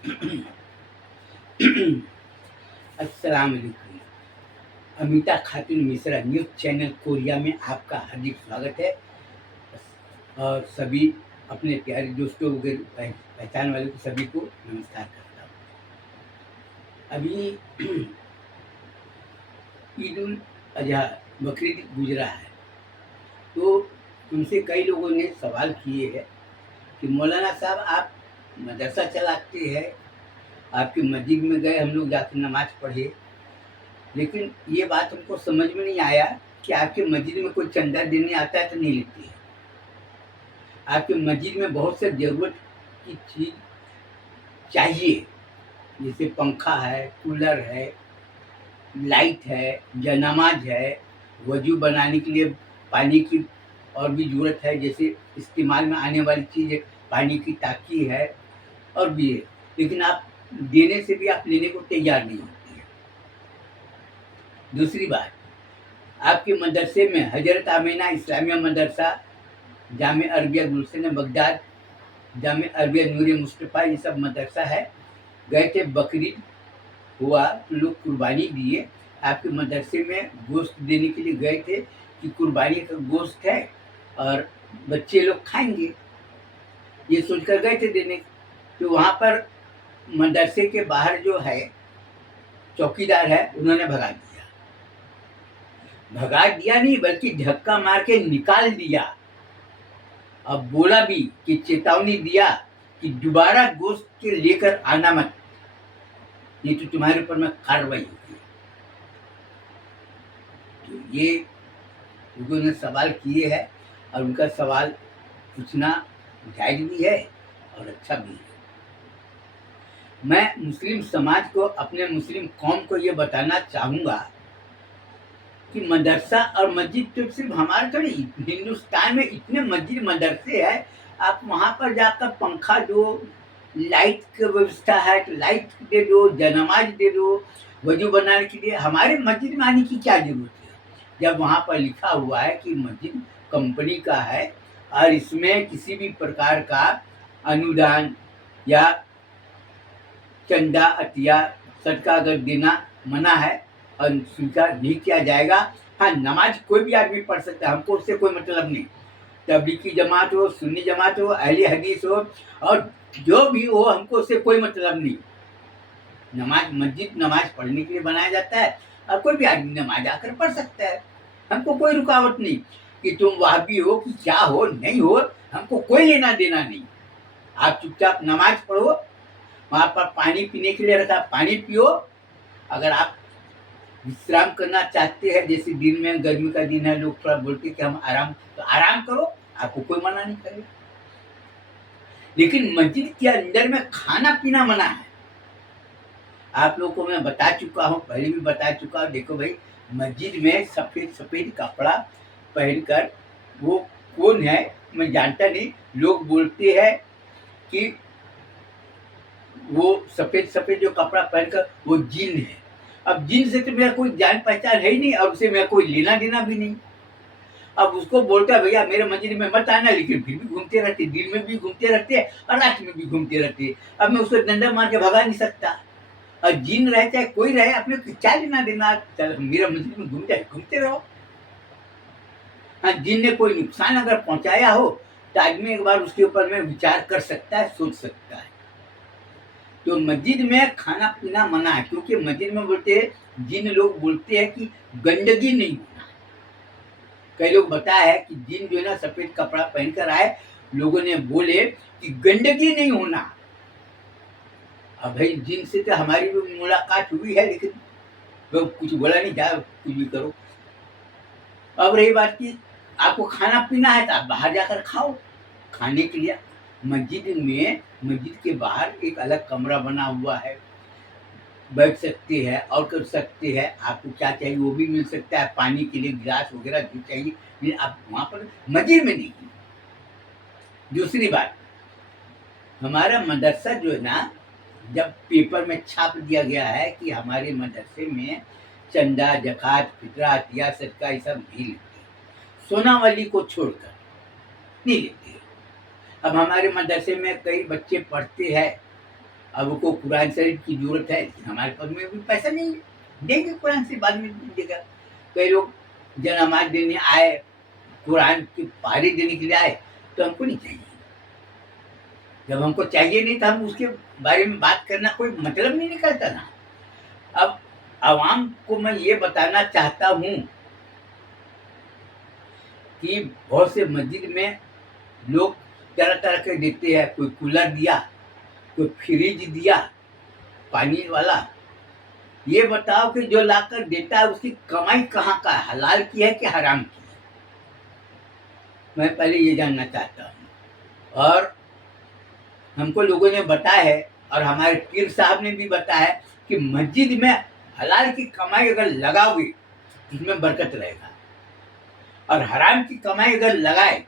अस्सलाम वालेकुम। अमिता खातून Mishra news channel Korea में आपका हार्दिक स्वागत है। और सभी अपने प्यारे दोस्तों वगैरह पहचान वाले को सभी को नमस्कार करता हूँ। अभी ईद उल अजहा बकरीद गुजरा है, तो उनसे कई लोगों ने सवाल किए हैं कि मौलाना साहब आप मदरसा चलाते हैं, आपकी मस्जिद में गए हम लोग जाकर नमाज पढ़े, लेकिन ये बात हमको समझ में नहीं आया कि आपके मस्जिद में कोई चंदा देने आता है तो नहीं लेती है। आपके मस्जिद में बहुत से ज़रूरत की चीज़ चाहिए, जैसे पंखा है, कूलर है, लाइट है, जयनमाज़ है, वज़ू बनाने के लिए पानी की और भी ज़रूरत है, जैसे इस्तेमाल में आने वाली चीज़ पानी की टाँकी है और भी है, लेकिन आप देने से भी आप लेने को तैयार नहीं होती हैं। दूसरी बात, आपके मदरसे में हज़रत आमिना इस्लामिया मदरसा, जामिया अरबिया गुलशन बगदाद, जामिया अरबिया नूर मुस्तफ़ा, ये सब मदरसा है। गए थे, बकरीद हुआ तो लोग कुर्बानी दिए। आपके मदरसे में गोश्त देने के लिए गए थे कि कुर्बानी का गोश्त है और बच्चे लोग खाएंगे, ये सोचकर गए थे देने। तो वहाँ पर मदरसे के बाहर जो है चौकीदार है, उन्होंने भगा दिया नहीं बल्कि धक्का मार के निकाल दिया। अब बोला भी कि चेतावनी दिया कि दोबारा गोश्त के लेकर आना मत, नहीं तो तुम्हारे ऊपर में कार्रवाई होगी। तो ये लोगों ने सवाल किए हैं और उनका सवाल पूछना जायज भी है और अच्छा भी है। मैं मुस्लिम समाज को, अपने मुस्लिम कौम को ये बताना चाहूँगा कि मदरसा और मस्जिद तो सिर्फ हमारे तो नहीं, हिंदुस्तान में इतने मस्जिद मदरसे हैं, आप वहाँ पर जाकर पंखा दो, लाइट की व्यवस्था है तो लाइट दे दो, जयनमाज़ दे दो, वज़ू बनाने के लिए हमारे मस्जिद में आने की क्या ज़रूरत है, जब वहाँ पर लिखा हुआ है कि मस्जिद कंपनी का है और इसमें किसी भी प्रकार का अनुदान या चंदा अतिया सदका अगर देना मना है और स्वीकार नहीं किया जाएगा। हाँ, नमाज कोई भी आदमी पढ़ सकता है, हमको उससे कोई मतलब नहीं। तबलीगी जमात हो, सुन्नी जमात हो, अहले हदीस हो और जो भी हो, हमको उससे कोई मतलब नहीं। नमाज, मस्जिद नमाज पढ़ने के लिए बनाया जाता है और कोई भी आदमी नमाज आकर पढ़ सकता है, हमको कोई रुकावट नहीं कि तुम वहाबी हो कि क्या हो, नहीं हो, हमको कोई लेना देना नहीं। आप चुपचाप नमाज पढ़ो, वहाँ पर पानी पीने के लिए रखा, पानी पियो। अगर आप विश्राम करना चाहते हैं, जैसे दिन में गर्मी का दिन है, लोग थोड़ा बोलते हैं कि हम आराम, तो आराम करो, आपको कोई मना नहीं करेगा। लेकिन मस्जिद के अंदर में खाना पीना मना है। आप लोगों को मैं बता चुका हूँ, पहले भी बता चुका हूँ। देखो भाई, मस्जिद में सफ़ेद सफ़ेद कपड़ा पहनकर, वो कौन है मैं जानता नहीं, लोग बोलते हैं कि वो सफ़ेद सफ़ेद जो कपड़ा पहनकर वो जिन है। अब जिन से तो मेरा कोई जान पहचान है ही नहीं और उससे मेरा कोई लेना देना भी नहीं। अब उसको बोलता है भैया मेरे मस्जिद में मत आना, लेकिन फिर भी घूमते रहते, दिन में भी घूमते रहते और रात में भी घूमते रहते। अब मैं उसको डंडा मार के भगा नहीं सकता। और जिन रहे चाहे कोई रहे, अपने क्या लेना देना, चल मेरा मस्जिद में घूम जाए, घूमते रहो। हाँ, जिन ने कोई नुकसान अगर पहुंचाया हो तो आदमी एक बार उसके ऊपर में विचार कर सकता है, सोच सकता है। तो मस्जिद में खाना पीना मना है, क्योंकि मस्जिद में बोलते हैं, जिन लोग बोलते हैं कि गंदगी नहीं होना। कई लोग बताया है कि जिन जो है ना सफ़ेद कपड़ा पहनकर आए, लोगों ने बोले कि गंदगी नहीं होना। अब भाई जिन से तो हमारी भी मुलाकात हुई है, लेकिन वो कुछ बोला नहीं, जाओ कुछ भी करो। अब रही बात की आपको खाना पीना है तो आप बाहर जाकर खाओ। खाने के लिए मस्जिद में, मस्जिद के बाहर एक अलग कमरा बना हुआ है, बैठ सकते हैं और कर सकते हैं, आपको क्या चाहिए वो भी मिल सकता है, पानी के लिए गिलास वगैरह जो चाहिए, लेकिन आप वहाँ पर मस्जिद में नहीं। दूसरी बात, हमारा मदरसा जो है ना, जब पेपर में छाप दिया गया है कि हमारे मदरसे में चंदा, ज़कात, फितरा, अतिया, सदका ये सब नहीं लेते, सोनावली को छोड़कर नहीं लेते। अब हमारे मदरसे में कई बच्चे पढ़ते हैं, अब उनको कुरान शरीफ की जरूरत है, लेकिन हमारे पास में भी पैसा नहीं है, देंगे कुरान से बाद में देगा। कई लोग जब नमाज देने आए, कुरान की पारी देने के लिए आए, तो हमको नहीं चाहिए। जब हमको चाहिए नहीं, तो हम उसके बारे में बात करना कोई मतलब नहीं निकलता ना। अब आवाम को मैं ये बताना चाहता हूँ कि बहुत से मस्जिद में लोग तरह तरह के देते हैं, कोई कूलर दिया, कोई फ्रिज दिया पानी वाला। ये बताओ कि जो लाकर देता है उसकी कमाई कहाँ का है, हलाल की है कि हराम की है? मैं पहले ये जानना चाहता हूँ। और हमको लोगों ने बताया है, और हमारे पीर साहब ने भी बताया है कि मस्जिद में हलाल की कमाई अगर लगाओगे उसमें बरकत रहेगा, और हराम की कमाई अगर लगाए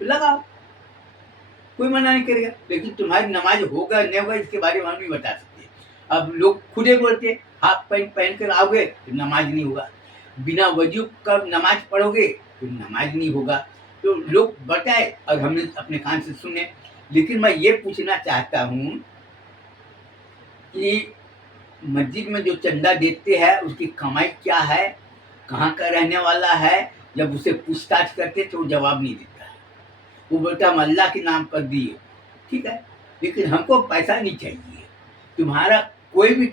तो लगाओ, कोई मना नहीं करेगा। लेकिन तुम्हारी नमाज होगा नहीं होगा इसके बारे में हम नहीं बता सकते। अब लोग खुद ही बोलते हाफ पैंट पहन कर आओगे तो नमाज नहीं होगा, बिना वजू का नमाज पढ़ोगे तो नमाज नहीं होगा। तो लोग बताए और हमने अपने कान से सुने। लेकिन मैं ये पूछना चाहता हूँ कि मस्जिद में जो चंदा देते हैं उसकी कमाई क्या है, कहाँ का रहने वाला है? जब उसे पूछताछ करते तो वो जवाब नहीं देता है, वो बोलता हम अल्लाह के नाम पर दिए। ठीक है, लेकिन हमको पैसा नहीं चाहिए। तुम्हारा कोई भी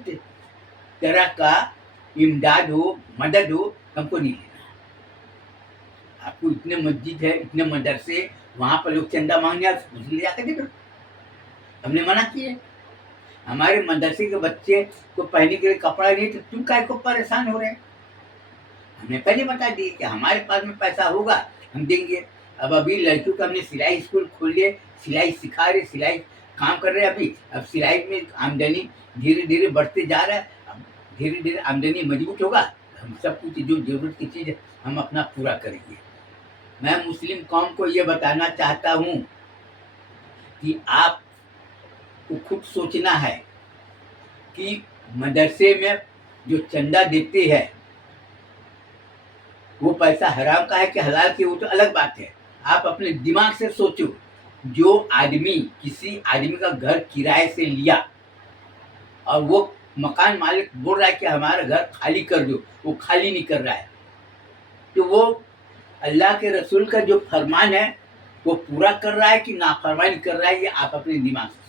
तरह का इमदाद हो, मदद हो, हमको नहीं लेना। आपको इतने मस्जिद है, इतने मदरसे, वहाँ पर लोग चंदा मांगने आते, ले जाकर दे दो, हमने मना किया। हमारे मदरसे के बच्चे को पहनने के लिए कपड़ा नहीं, तो तुम काहे को परेशान हो रहे हैं? हमने पहले बता दिए कि हमारे पास में पैसा होगा हम देंगे। अब अभी लड़कियों का हमने सिलाई स्कूल खोल लिए, सिलाई सिखा रहे, सिलाई काम कर रहे हैं अभी। अब सिलाई में आमदनी धीरे धीरे बढ़ते जा रहा है, अब धीरे धीरे आमदनी मजबूत होगा, हम सब कुछ जो जरूरत की चीज़ है हम अपना पूरा करेंगे। मैं मुस्लिम कौम को ये बताना चाहता हूँ कि आप को खुद सोचना है कि मदरसे में जो चंदा देते हैं वो पैसा हराम का है कि हलाल की, वो तो अलग बात है। आप अपने दिमाग से सोचो, जो आदमी किसी आदमी का घर किराए से लिया और वो मकान मालिक बोल रहा है कि हमारा घर खाली कर दो, वो खाली नहीं कर रहा है, तो वो अल्लाह के रसूल का जो फरमान है वो पूरा कर रहा है कि नाफरमानी कर रहा है? ये आप अपने दिमाग से।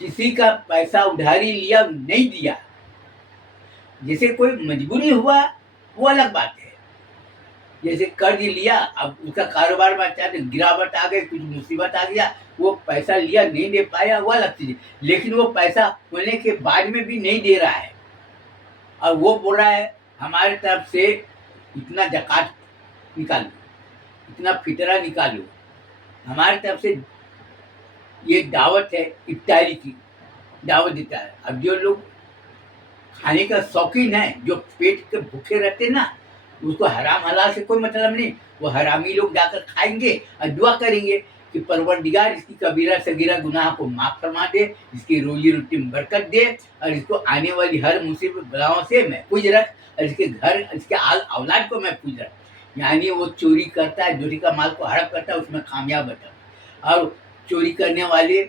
किसी का पैसा उधारी लिया, नहीं दिया, जैसे कोई मजबूरी हुआ वो अलग बात है। जैसे कर्ज लिया, अब उसका कारोबार में अचानक गिरावट आ गई, कुछ मुसीबत आ गया, वो पैसा लिया नहीं दे पाया, वो अलग चीज है। लेकिन वो पैसा होने के बाद में भी नहीं दे रहा है और वो बोल रहा है हमारे तरफ से इतना ज़कात निकालो, इतना फितरा निकालो, हमारे तरफ से ये दावत है, इफ्तारी की दावत देता है। अब जो लोग खाने का शौकीन है, जो पेट के भूखे रहते हैं ना, उसको हराम हलाल से कोई मतलब नहीं, वो हरामी लोग जाकर खाएंगे और दुआ करेंगे कि परवरदिगार इसकी कबीरा सगीरा गुनाह को माफ़ फरमा दे, इसकी रोजी रोटी में बरकत दे, और इसको आने वाली हर मुसीबत बलाओं से महफूज रख, और इसके घर, इसके औलाद को महफूज रख। यानी वो चोरी करता है, चोरी का माल को हड़प करता है, उसमें कामयाब होता है, और चोरी करने वाले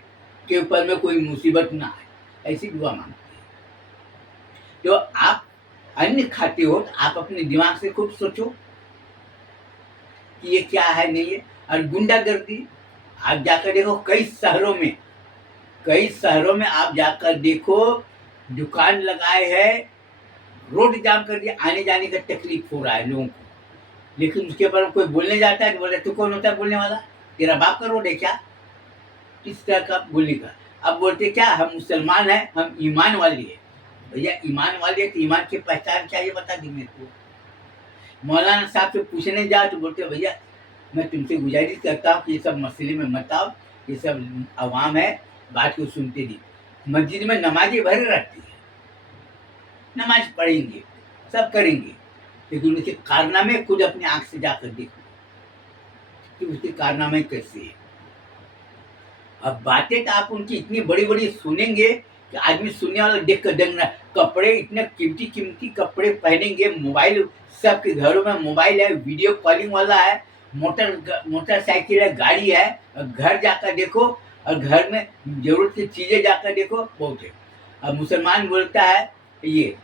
के ऊपर में कोई मुसीबत ना आए, ऐसी दुआ मांगते हैं। तो आप अन्न खाते हो तो आप अपने दिमाग से खुद सोचो कि ये क्या है, नहीं है। और गुंडागर्दी आप जाकर देखो, कई शहरों में आप जाकर देखो, दुकान लगाए हैं, रोड जाम कर दिया, आने जाने का तकलीफ हो रहा है लोगों को। लेकिन उसके ऊपर कोई बोलने जाता है तो बोले तू कौन होता है बोलने वाला, तेरा बाप का रोड है क्या? किस तरह का बोलने का। अब बोलते क्या, हम मुसलमान हैं, हम ईमान वाले हैं। भैया ईमान वाले तो ईमान की पहचान क्या, ये बता दी मेरे को। मौलाना साहब से पूछने जाओ तो बोलते भैया मैं तुमसे गुजारिश करता हूँ कि ये सब मसले में मत आओ, ये सब अवाम है, बात को सुनते नहीं। मस्जिद में नमाजें भरे रहती है, नमाज पढ़ेंगे, सब करेंगे, लेकिन उसके कारनामे खुद अपने आंख से जाकर देखो कि उसके कारनामे कैसे है। अब बातें तो आप उनकी इतनी बड़ी बड़ी सुनेंगे कि आदमी सुनने वाला देख कर दंग रहा। कपड़े इतने कीमती कीमती कपड़े पहनेंगे, मोबाइल, सबके घरों में मोबाइल है, वीडियो कॉलिंग वाला है, मोटरसाइकिल है, गाड़ी है। घर जाकर देखो और घर में जरूरत की चीजें जाकर देखो बहुत है। अब मुसलमान बोलता है ये।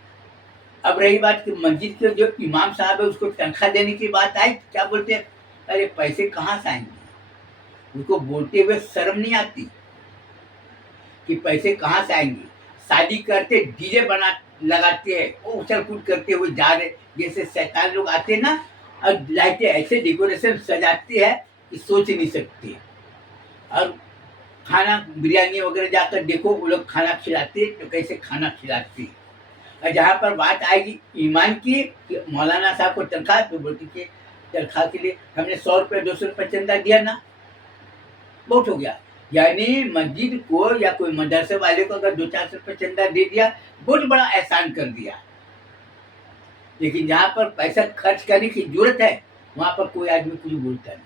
अब रही बात कि मस्जिद के जो इमाम साहब है उसको तनख्वाह देने की बात आई, क्या बोलते हैं, अरे पैसे कहाँ से आएंगे। उनको बोलते हुए शर्म नहीं आती कि पैसे कहाँ से आएंगे। शादी करते डीजे बना लगाते हैं, वो उछल कूद करते हुए जा रहे, जैसे शैतान लोग आते हैं ना, और लाइटें ऐसे डेकोरेशन सजाते हैं कि सोच नहीं सकते। और खाना बिरयानी वगैरह जाकर देखो, वो लोग खाना खिलाते तो कैसे खाना खिलाते। और जहाँ पर बात आएगी ईमान की कि मौलाना साहब को तनख्वाह, तो बोलती कि तनख्वाह के लिए हमने 100 रुपये 200 रुपये चंदा दिया ना, बहुत हो गया। यानी मस्जिद को या कोई मदरसे वाले को अगर 200-400 रुपये चंदा दे दिया, बहुत बड़ा एहसान कर दिया। लेकिन जहाँ पर पैसा खर्च करने की जरूरत है वहाँ पर कोई आदमी कुछ बोलता नहीं।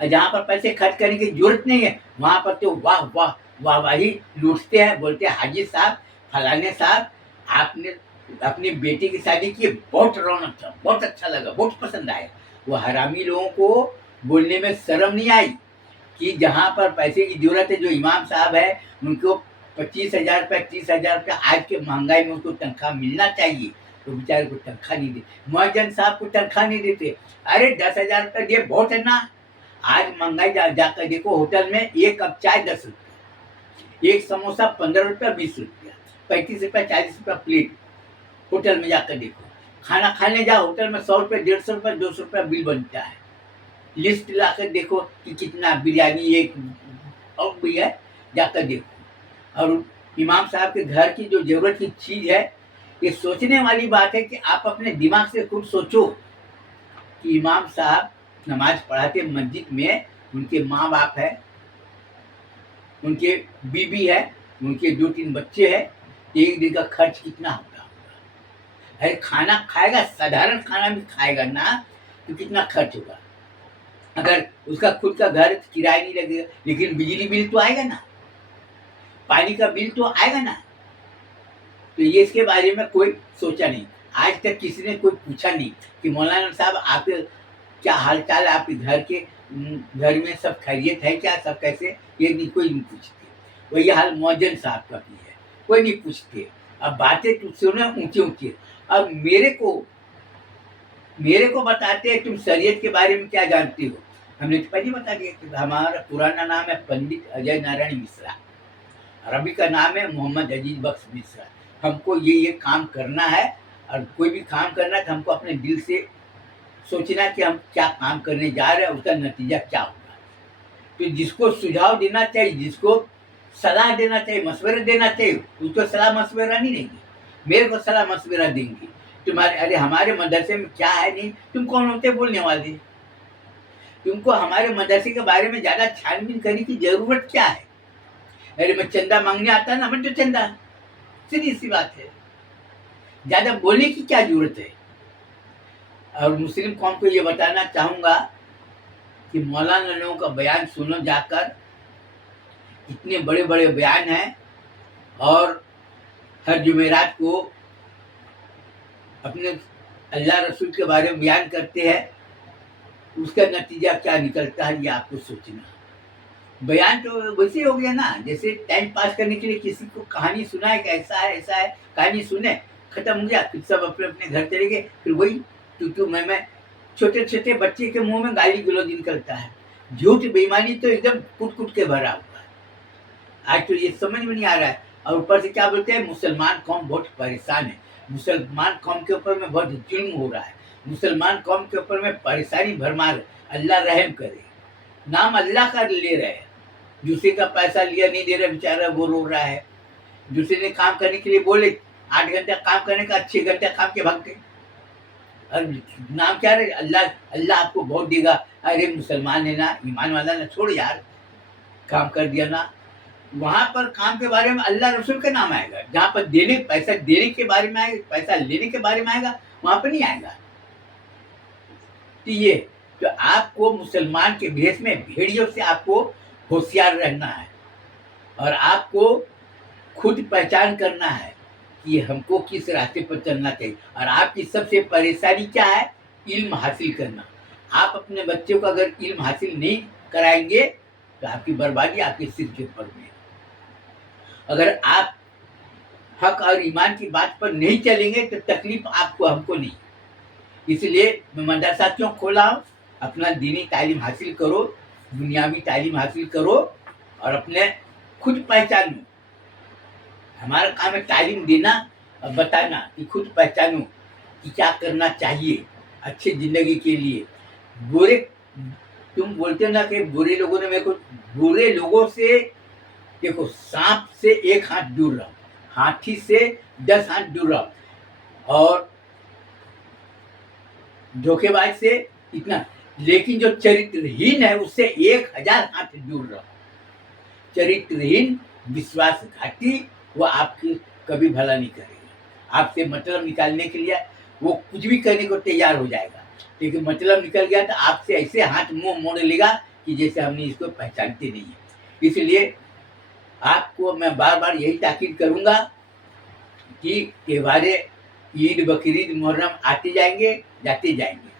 और जहाँ पर पैसे खर्च करने की जरूरत नहीं है वहाँ पर तो वाह वाह वाह वाही लूटते हैं, बोलते हैं हाजी साहब फलाने साहब आपने अपनी बेटी की शादी की, बहुत रौनक था, बहुत अच्छा लगा, बहुत पसंद आया। वो हरामी लोगों को बोलने में शर्म नहीं आई कि जहाँ पर पैसे की जरूरत है, जो इमाम साहब है उनको 25,000 रुपये 30,000 रुपये आज के महंगाई में उनको तनख्वाह मिलना चाहिए, तो बेचारे को तनख्वाह नहीं देते। मुअज्जिन साहब को तनख्वाह नहीं देते, अरे 10,000 रुपये दिए बहुत है ना। आज महंगाई जाकर देखो, होटल में एक कप चाय 10 रुपये, एक समोसा 15 रुपया 20 रुपया, 35 रुपया 40 रुपया प्लेट। होटल में जाकर देखो, खाना खाने जाओ होटल में 100 रुपये 150 रुपये 200 रुपया बिल बनता है। लिस्ट लाकर देखो कि कितना बिरयानी एक और भी है, जाकर देखो। और इमाम साहब के घर की जो जरूरत की चीज़ है, ये सोचने वाली बात है कि आप अपने दिमाग से खुद सोचो कि इमाम साहब नमाज पढ़ाते मस्जिद में, उनके माँ बाप है, उनके बीबी है, उनके 2-3 बच्चे हैं, एक दिन का खर्च कितना होता होगा। अरे खाना खाएगा, साधारण खाना भी खाएगा ना, तो कितना खर्च होगा। अगर उसका खुद का घर किराया नहीं लगेगा, लेकिन बिजली बिल तो आएगा ना, पानी का बिल तो आएगा ना। तो ये इसके बारे में कोई सोचा नहीं, आज तक किसी ने कोई पूछा नहीं कि मौलाना साहब आपके क्या हाल चाल है, आपके घर में सब खैरियत है क्या, सब कैसे, ये नहीं, कोई नहीं पूछते। वही हाल मुअज्जिन साहब का भी है, कोई नहीं पूछते। अब बातें तो सुनो ऊंची ऊंची। अब मेरे को बताते हैं तुम शरीयत के बारे में क्या जानती हो। हमने तो पहले बता दिया कि हमारा पुराना नाम है पंडित अजय नारायण मिश्रा, अरबी का नाम है मोहम्मद अजीज बख्श मिश्रा। हमको ये काम करना है, और कोई भी काम करना है तो हमको अपने दिल से सोचना कि हम क्या काम करने जा रहे हैं, उसका नतीजा क्या होगा। तो जिसको सुझाव देना चाहिए, जिसको सलाह देना चाहिए, मशवरा देना चाहिए, उसको सलाह मशवरा नहीं देंगे, मेरे को सलाह मशवरा देंगे। तुम्हारे अरे हमारे मदरसे में क्या है नहीं, तुम कौन होते बोलने वाले। तुमको हमारे मदरसे के बारे में ज़्यादा छानबीन करने की ज़रूरत क्या है। अरे मैं चंदा मांगने आता ना, मैं तो चंदा, सीधी सी बात है, ज़्यादा बोलने की क्या ज़रूरत है। और मुस्लिम कौम को ये बताना चाहूँगा कि मौलाना लोगों का बयान सुनो जाकर, इतने बड़े बड़े बयान हैं, और हर जुमेरात को अपने अल्लाह रसूल के बारे में बयान करते हैं, उसका नतीजा क्या निकलता है ये आपको सोचना। बयान तो वैसे हो गया ना, जैसे टाइम पास करने के लिए किसी को कहानी सुनाए कि ऐसा है, कहानी सुने, खत्म हो गया, फिर सब अपने अपने घर चले गए। फिर वही तू मैं छोटे छोटे बच्चे के मुंह में गाली गलौज निकलता है, झूठ बेईमानी तो एकदम कुट कुट के भरा हुआ है। आज तो ये समझ में नहीं आ रहा है। और ऊपर से क्या बोलते हैं, मुसलमान कौम बहुत परेशान है, मुसलमान कौम के ऊपर में बहुत जुल्म हो रहा है, मुसलमान कौम के ऊपर में परेशानी भरमार, अल्लाह रहम करे। नाम अल्लाह का ले रहे हैं, दूसरे का पैसा लिया नहीं दे रहा बेचारा, वो रो रहा है। दूसरे ने काम करने के लिए बोले, 8 घंटा काम करने का 6 घंटा काम के भाग गए, और नाम क्या रहे, अल्लाह आपको बहुत देगा। अरे मुसलमान है ना, ईमान वाला ना, छोड़ यार, काम कर दिया ना। वहाँ पर काम के बारे में अल्लाह रसूल का नाम आएगा, जहाँ पर पैसा देने के बारे में आएगा, पैसा लेने के बारे में आएगा, वहाँ पर नहीं आएगा। तो ये तो आपको मुसलमान के भेष में भेड़ियों से आपको होशियार रहना है, और आपको खुद पहचान करना है कि हमको किस रास्ते पर चलना चाहिए। और आपकी सबसे परेशानी क्या है, इल्म हासिल करना। आप अपने बच्चों को अगर इल्म हासिल नहीं कराएंगे तो आपकी बर्बादी आपके सिर के ऊपर में है। अगर आप हक और ईमान की बात पर नहीं चलेंगे तो तकलीफ आपको, हमको नहीं। इसलिए मैं मदरसा क्यों खोला हूँ? अपना दीनी तालीम हासिल करो, दुनियावी तालीम हासिल करो और अपने खुद पहचानो। हमारा काम है तालीम देना और बताना कि खुद पहचानो कि क्या करना चाहिए अच्छी जिंदगी के लिए। बुरे, तुम बोलते हो ना कि बुरे लोगों ने मेरे को, बुरे लोगों से देखो, सांप से 1 हाथ दूर रहो, हाथी से 10 हाथ दूर रहो और धोखेबाज से इतना, लेकिन जो चरित्रहीन है उससे 1000 हाथ दूर रहो। चरित्रहीन, विश्वासघाती, वो आपकी कभी भला नहीं करेगा। आपसे मतलब निकालने के लिए वो कुछ भी करने को तैयार हो जाएगा, लेकिन मतलब निकल गया तो आपसे ऐसे हाथ मुंह मोड़ लेगा कि जैसे हमने इसको पहचानते नहीं है। इसलिए आपको मैं बार बार यही ताकीद करूंगा कि त्योहारे ईद, बकरीद, मुहर्रम आते जाएंगे, जाते जाएंगे,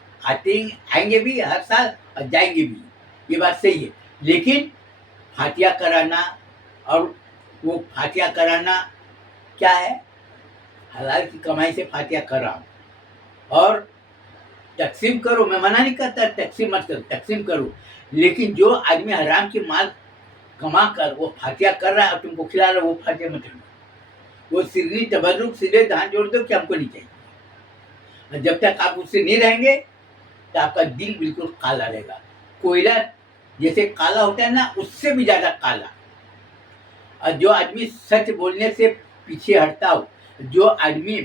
आएंगे भी हर साल और जाएंगे भी, ये बात सही है। लेकिन फातिया कराना, और वो फातिया कराना क्या है? हलाल की कमाई से फातिया कराओ और तकसीम करो। मैं मना नहीं करता तकसीम मत करो, तकसीम करो, लेकिन जो आदमी हराम की माल कमा कर वो फातिया कर रहा है और तुमको खिला रहा है, वो फातिया मत करो। वो सिरनी तबर्रुक सीधे धान जोड़ दो कि हमको नहीं चाहिए। जब तक आप उससे नहीं रहेंगे तो आपका दिल बिल्कुल काला रहेगा, कोयला जैसे काला होता है ना, उससे भी ज्यादा काला। और जो आदमी सच बोलने से पीछे हटता हो, जो आदमी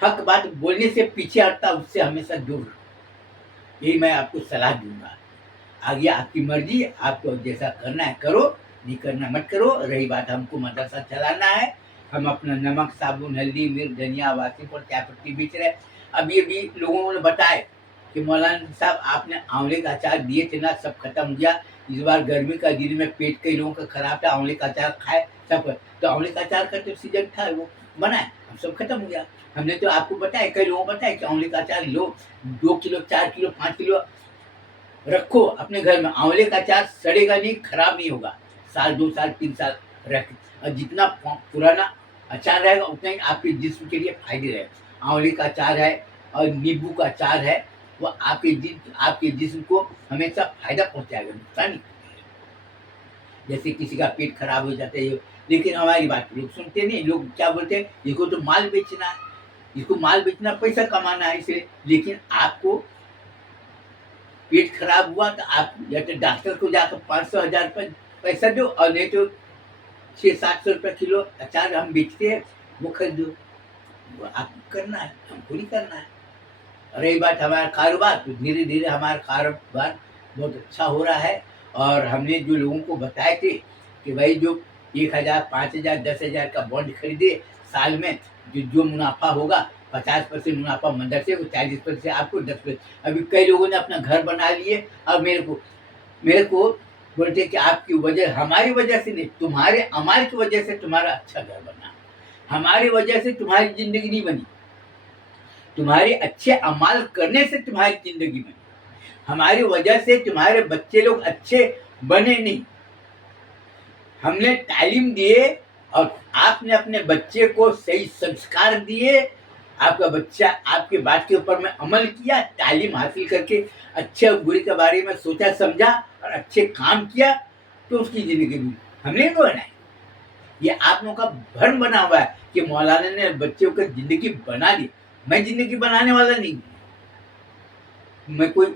हक बात बोलने से पीछे हटता, उससे हमेशा दूर रहो। यही मैं आपको सलाह दूंगा। आगे आपकी मर्जी, आपको जैसा करना है करो, नहीं करना मत करो। रही बात हमको मदरसा चलाना है, हम अपना नमक, साबुन, हल्दी, मिर्च, धनिया, वासिफ और चाय पत्ती बेच रहे हैं। अब ये भी लोगों ने बताया कि मौलाना साहब आपने आंवले का अचार दिए थे ना, सब खत्म हो गया। इस बार गर्मी का दिन में पेट कई लोगों का खराब था, आंवले का अचार खाए सब, तो आंवले का अचार का तो सीजन था, वो बनाए, अब सब खत्म हो गया। हमने तो आपको बताया, कई लोगों को बताया कि आंवले का अचार लो, 2 किलो, 4 किलो, 5 किलो रखो अपने घर में। आंवले का अचार सड़ेगा नहीं, खराब नहीं होगा, साल 2 साल 3 साल रख, और जितना पुराना अचार रहेगा उतना ही आपके जिस्म के लिए फायदे रहेगा। आंवले का अचार है और नींबू का अचार है, वो आपके जिस्म को हमेशा फायदा पहुंचाएगा, नुकसान नहीं करेगा। जैसे किसी का पेट खराब हो जाता है, लेकिन हमारी बात लोग सुनते नहीं। लोग क्या बोलते हैं, इसको तो माल बेचना है, इसको माल बेचना, पैसा कमाना है इसे। लेकिन आपको पेट खराब हुआ तो आप या तो डॉक्टर को जाकर 500-1000 रुपये पैसा दो, और नहीं तो 600-700 रुपये किलो अचार हम बेचते हैं, वो खरीदो। वो आपको करना है, हमको नहीं करना है। रही बात हमारा कारोबार, तो धीरे धीरे हमारा कारोबार बहुत अच्छा हो रहा है। और हमने जो लोगों को बताए थे कि भाई जो 1000, 5000, 10,000 का बॉन्ड खरीदे साल में, जो मुनाफा होगा 50% मुनाफा मदरसे को, 40% आपको, 10%। अभी कई लोगों ने अपना घर बना लिए और मेरे को बोलते कि आपकी वजह, हमारी वजह से नहीं, तुम्हारे अमाल की वजह से तुम्हारा अच्छा घर बना, हमारी वजह से तुम्हारी जिंदगी नहीं बनी। तुम्हारे अच्छे अमाल करने से तुम्हारी जिंदगी बनी, हमारी वजह से तुम्हारे बच्चे लोग अच्छे बने नहीं। हमने तालीम दिए और आपने अपने बच्चे को सही संस्कार दिए, आपका बच्चा आपके बात के ऊपर में अमल किया, तालीम हासिल करके अच्छे और बुरे के बारे में सोचा समझा और अच्छे काम किया, तो उसकी जिंदगी में हमने नहीं बनाई। ये आप लोगों का भ्रम बना हुआ है कि मौलाना ने बच्चों को जिंदगी बना दी। मैं जिंदगी बनाने वाला नहीं, मैं कोई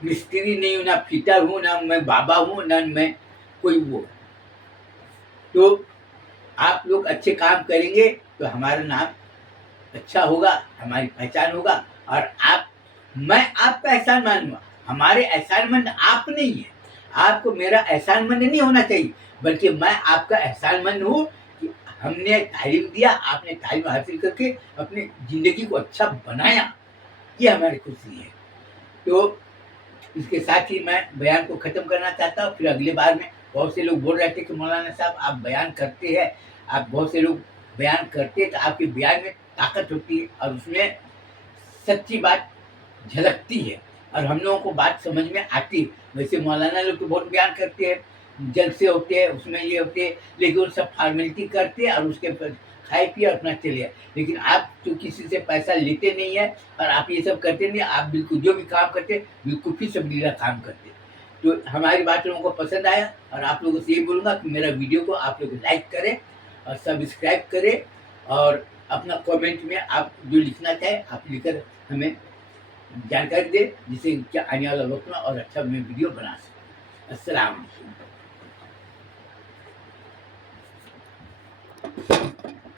मिस्त्री नहीं हूँ, ना फिटर हूँ, ना मैं बाबा हूँ, ना मैं कोई वो। तो आप लोग अच्छे काम करेंगे तो हमारा नाम अच्छा होगा, हमारी पहचान होगा, और मैं आपका एहसान मानूंगा। हमारे एहसानमंद आप नहीं है, आपको मेरा एहसानमंद नहीं होना चाहिए, बल्कि मैं आपका एहसानमंद हूँ कि हमने तालीम दिया, आपने तालीम हासिल करके अपनी जिंदगी को अच्छा बनाया, ये हमारी खुशी है। तो इसके साथ ही मैं बयान को ख़त्म करना चाहता हूँ। फिर अगले बार में बहुत से लोग बोल रहे थे कि मौलाना साहब आप बयान करते हैं, आप बहुत से लोग बयान करते हैं तो आपके बयान में ताकत होती है और उसमें सच्ची बात झलकती है। اور ہم لوگوں کو بات سمجھ میں آتی ہے. ویسے مولانا لوگ تو بہت بیان کرتے ہیں، جلسے ہوتے ہیں، اس میں یہ ہوتے ہیں، لیکن وہ سب فارمیلٹی کرتے اور اس کے کھائے پیے اور اپنا چلے جائے. لیکن آپ تو کسی سے پیسہ لیتے نہیں ہے اور آپ یہ سب کرتے نہیں، آپ بالکل جو بھی کام کرتے بالکل فی سبیلہ کام کرتے. تو ہماری بات لوگوں کو پسند آیا، اور آپ لوگوں سے یہ بولوں گا کہ میرا ویڈیو کو آپ لوگ لائک کریں اور سبسکرائب کریں، اور اپنا کامنٹ میں آپ جو لکھنا چاہیں آپ لکھ کر ہمیں جانکاری دے، جس سے کیا آنے والا وقت میں اور اچھا میں ویڈیو بنا سکوں. السلام علیکم.